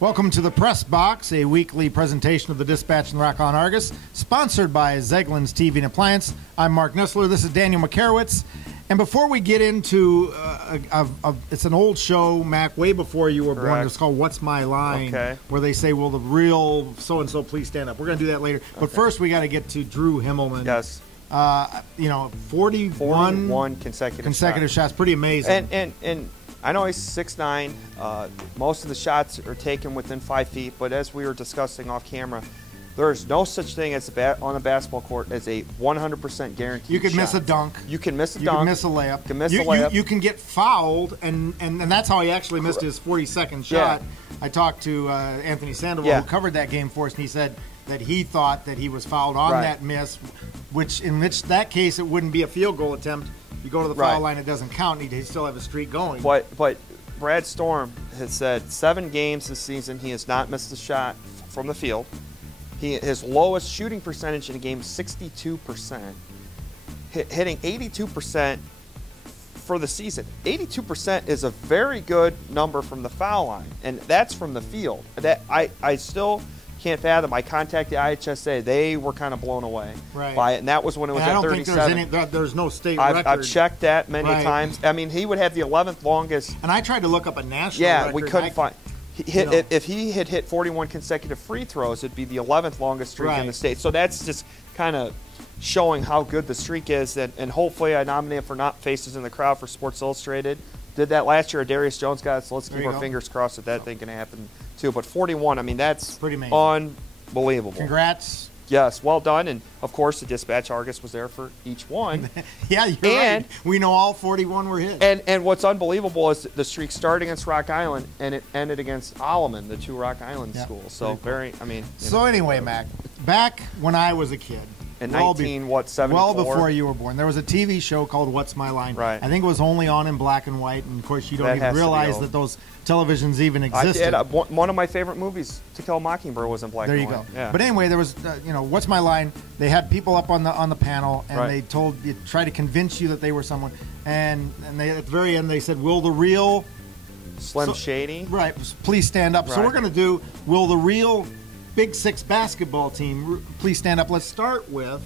Welcome to the Press Box, a weekly presentation of the Dispatch and Rock on Argus, sponsored by Zeglin's TV and Appliance. I'm Marc Nesseler. This is Daniel Makarewicz. And before we get into, it's an old show, Mac, way before you were born. It's called What's My Line, where they say, will the real so-and-so please stand up. We're going to do that later. But first, we got to get to Drew Himmelman. Yes. 41 consecutive shots. Pretty amazing. And I know he's 6'9". Most of the shots are taken within 5 feet, but as we were discussing off camera, there's no such thing as on a basketball court as a 100% guaranteed You could shot. miss a dunk. You can miss a You dunk. can miss a layup. You can miss a layup. You can get fouled, and that's how he actually missed his 42nd shot. Yeah. I talked to Anthony Sandoval, who covered that game for us, and he said that he thought that he was fouled on that miss, in that case it wouldn't be a field goal attempt. You go to the foul line, it doesn't count, and he'd still have a streak going. But Brad Storm has said 7 games this season he has not missed a shot from the field. His lowest shooting percentage in a game is 62%, hitting 82% for the season. 82% is a very good number from the foul line, and that's from the field. That I still can't fathom. I contacted IHSA; they were kind of blown away by it, and that was when it was at 37. I don't think there's no state record. I've checked that many times. I mean, he would have the 11th longest. And I tried to look up a national record. Yeah, we couldn't find. If he had hit 41 consecutive free throws, it'd be the 11th longest streak in the state. So that's just kind of showing how good the streak is. And hopefully I nominate for Not Faces in the Crowd for Sports Illustrated. Did that last year. Darius Jones got it, so let's keep our fingers crossed that thing can happen too. But 41, I mean, that's pretty amazing. Unbelievable. Congrats. Yes, well done. And, of course, the Dispatch Argus was there for each one. Yeah, you're right. We know all 41 were hit. And what's unbelievable is the streak started against Rock Island, and it ended against Himmelman, the 2 Rock Island schools. So, anyway, Mac, back when I was a kid, in 74? Well before you were born, there was a TV show called What's My Line. Right. I think it was only on in black and white, and, of course, you don't even realize that those televisions even existed. I did. One of my favorite movies, To Kill a Mockingbird, was in black and white. There you go. Yeah. But anyway, there was, What's My Line? They had people up on the panel, and they tried to convince you that they were someone. And they, at the very end, they said, will the real Slim Shady? Right. Please stand up. Right. So we're going to do, will the real Big Six basketball team please stand up? Let's start with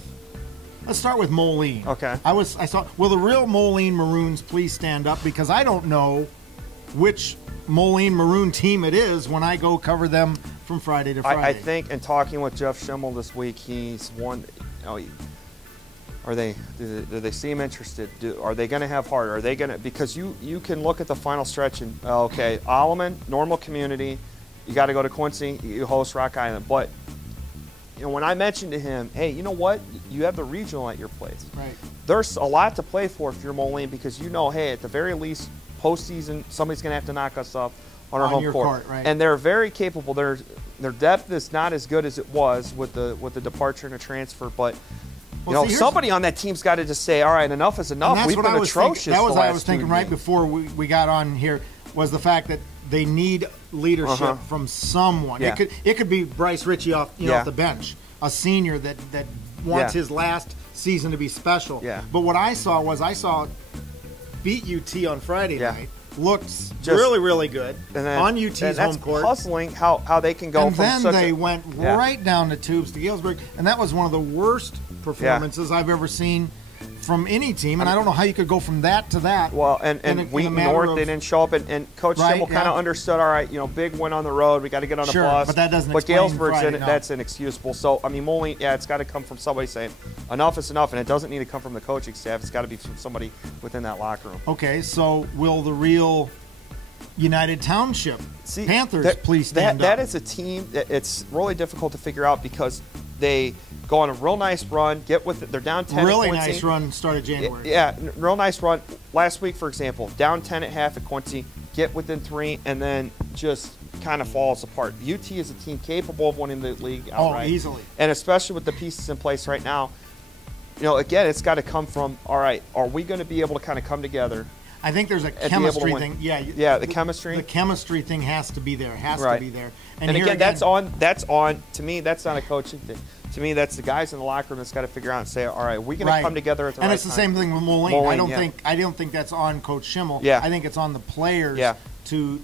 Moline. Okay. I saw, will the real Moline Maroons please stand up? Because I don't know which Moline Maroon team it is when I go cover them from Friday to Friday. I think, in talking with Jeff Schimmel this week, he's one. Do they seem interested? Are they going to have heart? Are they going to? Because you can look at the final stretch and Himmelman, normal community. You got to go to Quincy. You host Rock Island, but when I mentioned to him, hey, you know what? You have the regional at your place. Right. There's a lot to play for if you're Moline, because hey, at the very least, postseason, somebody's going to have to knock us up on our home court. Right. And they're very capable. Their depth is not as good as it was with the departure and the transfer, but somebody on that team's got to just say, all right, enough is enough. We've been atrocious. That was what I was thinking right before we got on here, was the fact that they need leadership from someone. Yeah. It could be Bryce Ritchie off the bench, a senior that wants his last season to be special. Yeah. But what I saw beat UT on Friday night. Looks just really, really good on UT's home court. That's puzzling how they can go and from then such they went right down the tubes to Galesburg, and that was one of the worst performances I've ever seen from any team, and I don't know how you could go from that to that. Well, and Wheaton North, they didn't show up, and Coach Schimmel kind of understood, all right, big win on the road, we got to get on the bus. But that doesn't But Galesburg's Friday, that's inexcusable. So, I mean, Moline, it's got to come from somebody saying, enough is enough, and it doesn't need to come from the coaching staff. It's got to be from somebody within that locker room. Okay, so will the real United Township Panthers please stand up? That is a team that it's really difficult to figure out, because they go on a real nice run, get with it. They're down 10 Really at Quincy. nice run started January. Yeah, real nice run. Last week, for example, down 10 at half at Quincy, get within 3, and then just kind of falls apart. UT is a team capable of winning the league outright. Oh, easily. And especially with the pieces in place right now, again, it's got to come from, all right, are we going to be able to kind of come together? I think there's a chemistry thing. Yeah, the chemistry. The chemistry thing has to be there. To be there. And again, that's on. To me, that's not a coaching thing. To me, that's the guys in the locker room that's got to figure out and say, all right, we're going to come together at the right time. And it's the same thing with Moline. I don't think that's on Coach Schimmel. Yeah. I think it's on the players to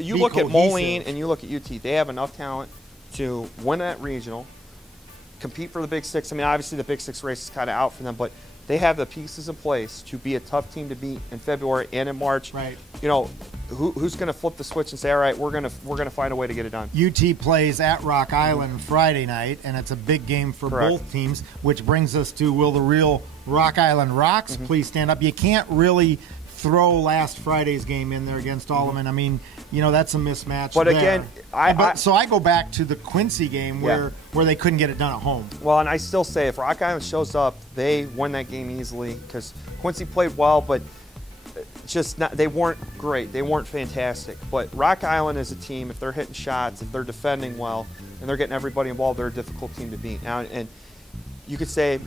you be look at cohesive. Moline and you look at UT. They have enough talent to win that regional, compete for the Big Six. I mean, obviously the Big Six race is kind of out for them, but they have the pieces in place to be a tough team to beat in February and in March. Right. You know, who's going to flip the switch and say, all right, we're going to find a way to get it done. UT plays at Rock Island Friday night, and it's a big game for Correct. both teams, which brings us to, will the real Rock Island Rocks please stand up? You can't really throw last Friday's game in there against Alleman. I mean, you know, that's a mismatch. But there. again, so I go back to the Quincy game where they couldn't get it done at home. Well, and I still say if Rock Island shows up, they win that game easily because Quincy played well, but just not, they weren't great. They weren't fantastic. But Rock Island is a team, if they're hitting shots, if they're defending well, and they're getting everybody involved, they're a difficult team to beat. Now, and you could say,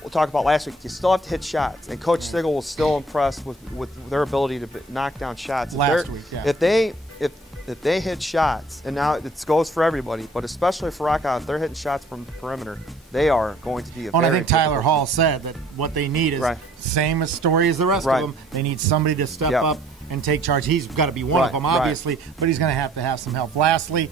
we'll talk about last week, you still have to hit shots. And Coach Sigel was still impressed with their ability to knock down shots. Last week, yeah. If they hit shots, and now it goes for everybody, but especially for Rock Island, if they're hitting shots from the perimeter, they are going to be a And I very think Tyler difficult Hall said that what they need is same as story as the rest Right. of them. They need somebody to step Yep. up and take charge. He's got to be one of them, obviously, but he's going to have some help. Lastly,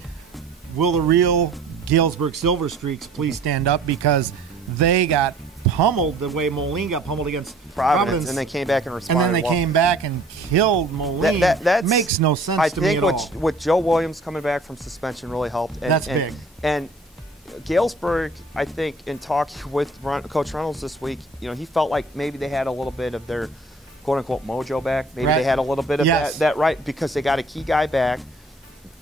will the real Galesburg Silver Streaks please stand up, because they got pummeled the way Moline got pummeled against Providence, and they came back and responded. And then they came back and killed Moline. That makes no sense to me at all. I think with Joe Williams coming back from suspension really helped. And, That's big. And Galesburg, I think, in talking with Coach Reynolds this week, you know, he felt like maybe they had a little bit of their quote-unquote mojo back. Maybe they had a little bit of that right, because they got a key guy back.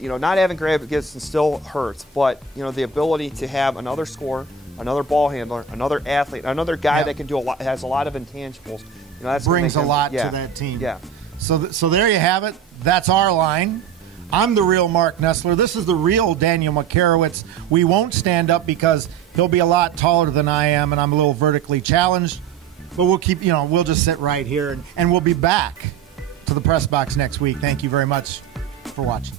You know, not having Graham Gibson still hurts, but, you know, the ability to have another scorer, another ball handler, another athlete, another guy that can do a lot, has a lot of intangibles. You know, that's brings a lot to that team. Yeah. So there you have it. That's our line. I'm the real Mark Nesseler. This is the real Daniel Makarewicz. We won't stand up because he'll be a lot taller than I am, and I'm a little vertically challenged. But we'll keep, we'll just sit right here, and we'll be back to the press box next week. Thank you very much for watching.